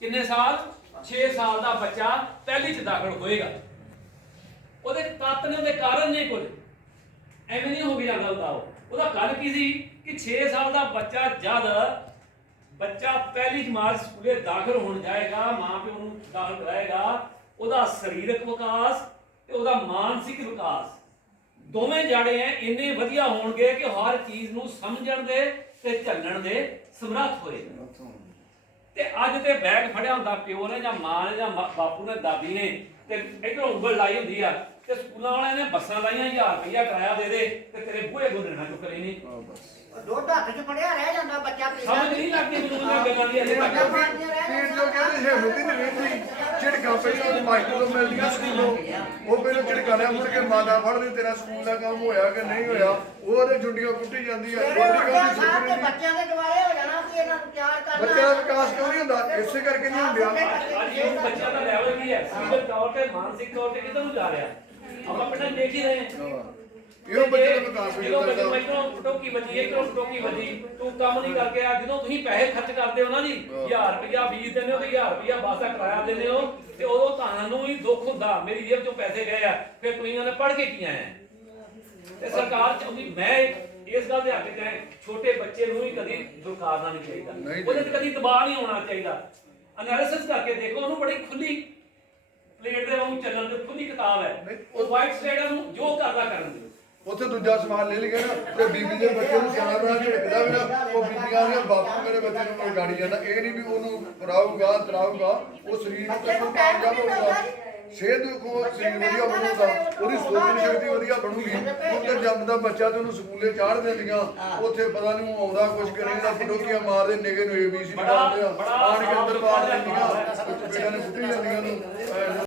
ਕਿੰਨੇ ਸਾਲ? 6 ਸਾਲ ਦਾ ਬੱਚਾ ਪਹਿਲੀ ਚ ਦਾਖਲ ਹੋਏਗਾ। ਉਹਦੇ ਤੱਤ ਨੇ ਉਹਦੇ ਕਾਰਨ ਨੇ ਕੁਝ ਐਵੇਂ ਨਹੀਂ ਹੋ ਗਿਆ ਜਾਂਦਾ ਹੁੰਦਾ ਉਹਦਾ ਗੱਲ ਕੀ ਸੀ? ਕਿ 6 ਸਾਲ ਦਾ ਬੱਚਾ ਜਦ ਬੱਚਾ ਪਹਿਲੀ ਜਮਾਤ ਸਕੂਲੇ ਦਾਖਲ ਹੋਣ ਜਾਏਗਾ, ਮਾਂ ਪਿਓ ਨੂੰ ਦਾਖਲ ਕਰਾਏਗਾ, ਉਹਦਾ ਸਰੀਰਕ ਵਿਕਾਸ ਤੇ ਉਹਦਾ ਮਾਨਸਿਕ ਵਿਕਾਸ। ਦੋਵੇਂ ਜਾੜੇ ਐ ਇੰਨੇ ਵਧੀਆ ਹੋਣਗੇ ਕਿ ਹਰ ਚੀਜ਼ ਨੂੰ ਸਮਝਣ ਦੇ ਤੇ ਝੱਲਣ ਦੇ ਸਮਰੱਥ ਹੋਏ। ਤੇ ਅੱਜ ਤੇ ਬੈਗ ਫੜਿਆ ਹੁੰਦਾ ਪਿਓ ਨੇ ਜਾਂ ਮਾਂ ਨੇ ਜਾਂ ਮਾ- ਬਾਪੂ ਨੇ ਦਾਦੀ ਨੇ ਤੇ ਇਧਰੋਂ ਉਂਗਲ ਲਾਈ ਹੁੰਦੀ ਆ ਤੇ ਸਕੂਲਾਂ ਵਾਲਿਆਂ ਨੇ ਬੱਸਾਂ ਲਾਈਆਂ 1000 ਰੁਪਇਆ ਕਿਰਾਇਆ ਦੇ ਦੇ ਤੇ ਤੇਰੇ ਬੂਹੇ ਨਾ ਚੁੱਕ ਲੈਣੀ। ਦੁੱਧ ਹੱਥ 'ਚ ਫੜਿਆ ਰਹਿ ਜਾਂਦਾ ਬੱਚਾ ਪੀਂਦਾ ਸਮਝ ਨਹੀਂ ਲੱਗਦੀ ਮੈਨੂੰ ਇਹਨਾਂ ਗੱਲਾਂ ਦੀ ਅਜੇ ਬੱਚਾ ਤੱਕ ਪਾਣੀ ਰਹਿ ਪੀਣ ਜੋ ਕਹਿੰਦੇ ਹਿੰਮਤ ਹੀ ਨਹੀਂ ਰਹਿੰਦੀ ਝਿੜਕਾਂ ਪਹਿਲਾਂ ਉਹ ਮਾਸਟਰ ਤੋਂ ਮਿਲਦੀਆਂ ਸਕੂਲੋਂ ਉਹ ਪਹਿਲਾਂ ਝਿੜਕਾਂ ਲਿਆ ਮੁੜ ਕੇ ਮਾਦਾ ਫੜਦੇ ਤੇਰਾ ਸਕੂਲ ਦਾ ਕੰਮ ਹੋਇਆ ਕਿ ਨਹੀਂ ਹੋਇਆ? ਉਹ ਉਹਦੇ ਜੁੰਡੀਆਂ ਕੁੱਟੀ ਜਾਂਦੀ ਆ ਸਵੇਰੇ ਰੋਟੀ ਉੱਠਿਆ ਖਾਣੀ ਸਾਹ ਤੇ ਸੁੱਕਣੀ ਬੱਚਿਆਂ ਦੇ ਦੁਆਲੇ ਹੋ ਜਾਣਾ ਕਿ ਇਹਨਾਂ ਨੂੰ ਤਿਆਰ ਕਰਨਾ ਬੱਚਿਆਂ ਦਾ ਵਿਕਾਸ ਕਿਉਂ ਨਹੀਂ ਹੁੰਦਾ? ਇਸੇ ਕਰਕੇ ਨਹੀਂ ਅੱਜ ਇਹ ਬੱਚਿਆਂ ਦਾ ਲੈਵਲ ਕੀ ਹੈ? ਸਰੀਰਕ ਤੌਰ ਤੇ ਮਾਨਸਿਕ ਤੌਰ ਤੇ ਕਿੱਧਰ ਨੂੰ ਜਾ ਰਿਹਾ? ਆਪਾਂ ਪਿੰਡਾਂ 'ਚ ਦੇਖ ਹੀ ਰਹੇ ਹਾਂ। ਇਹੋ ਬੱਚੇ ਦਾ ਵਿਕਾਸ ਹੋ ਜਦੋਂ ਜਾਂਦਾ ਬੱਚੇ ਮੈਥੋਂ ਟੋਕੀ ਵੱਜੀ ਇਧਰੋਂ ਟੋਕੀ ਵੱਜੀ। ਤੂੰ ਕੰਮ ਨਹੀਂ ਕਰਕੇ ਆ ਜਦੋਂ ਤੁਸੀਂ ਪੈਸੇ ਖਰਚ ਕਰਦੇ ਹੋ ਨਾ ਜੀ 1000 ਰੁਪਇਆ ਫੀਸ ਦਿੰਦੇ ਹੋ ਤੇ 1000 ਰੁਪਇਆ ਬੱਸ ਦਾ ਕਿਰਾਇਆ ਦਿੰਦੇ ਹੋ ਤੇ ਉਦੋਂ ਤੁਹਾਨੂੰ ਹੀ ਦੁੱਖ ਹੁੰਦਾ ਮੇਰੀ ਜੇਬ ਚੋਂ ਪੈਸੇ ਗਏ ਆ ਫਿਰ ਤੁਸੀਂ ਉਹਨੇ ਪੜ੍ਹ ਕੇ ਕੀ ਆਏ ਆ? ਤੇ ਸਰਕਾਰ ਚਾਹੁੰਦੀ ਮੈਂ ਇਸ ਗੱਲ ਦੇ ਹੱਕ 'ਚ ਹਾਂ ਛੋਟੇ ਬੱਚੇ ਨੂੰ ਵੀ ਕਦੀ ਦੁਰਕਾਰਨਾ ਨਹੀਂ ਚਾਹੀਦਾ। ਨਹੀਂ ਉਹਦੇ ਤੇ ਕਦੀ ਦਬਾਅ ਨਹੀਂ ਹੋਣਾ ਚਾਹੀਦਾ। ਐਨਾਲਿਸਿਸ ਕਰਕੇ ਦੇਖੋ ਉਹਨੂੰ ਬੜੀ ਖੁੱਲੀ ਪਲੇਟ ਦੇ ਵਾਂਗੂ ਚੱਲਣ ਦੀ ਖੁੱਲੀ ਕਿਤਾਬ ਹੈ। ਉਹ ਵਾਈਟ ਸਟੇਟ ਨੂੰ ਜੋ ਕਰਦਾ ਕਰਨ ਦਿਓ। ਉੱਥੇ ਦੂਜਾ ਸਮਾਨ ਲੈ ਲਈਏ ਨਾ ਤੇ ਬੀਬੀ ਦੇ ਬੱਚੇ ਨੂੰ ਸਿਆਣਾ ਬਣਾ ਝਿੜਕਦਾ ਵੀ ਨਾ ਉਹ ਬੀਬੀਆਂ ਦੀਆਂ ਬਾਪੂ ਮੇਰੇ ਬੱਚੇ ਨੂੰ ਕੋਈ ਗਾੜੀ ਜਾਂਦਾ। ਇਹ ਨਹੀਂ ਵੀ ਉਹਨੂੰ ਕਰਾਊਗਾ ਤਰਾਊਗਾ ਉਹ ਸਰੀਰ ਨੂੰ ਕਿਉਂ ਕਾਮਯਾਬ ਹੋਊਗਾ ਸਿਹਤ ਕੋ ਸਰੀਰ ਵਧੀਆ ਬਣੂਗਾ। ਉਹਦੀ ਸੋਚਣ ਸ਼ਕਤੀ ਵਧੀਆ ਬਣੂਗੀ। ਉੱਧਰ ਜੰਮਦਾ ਬੱਚਾ ਤੇ ਉਹਨੂੰ ਸਕੂਲੇ ਚਾੜ ਦਿੰਦੀਆਂ। ਉੱਥੇ ਪਤਾ ਨਹੀਂ ਉਹ ਆਉਂਦਾ ਕੁਛ ਕਰੇਗਾ ਫਟੋਕੀਆਂ ਮਾਰਦੇ ਨਿਗੇ ਨੂੰ ਏਬੀਸੀ ਮਾਰਦੇ ਆਣ ਕੇ ਅੰਦਰ ਸਾਫ਼ ਦਿੰਦੀਆਂ। ਬੇਟਾ ਨੇ ਫੁੱਟੀ ਜਾਂਦੀਆਂ ਨੂੰ।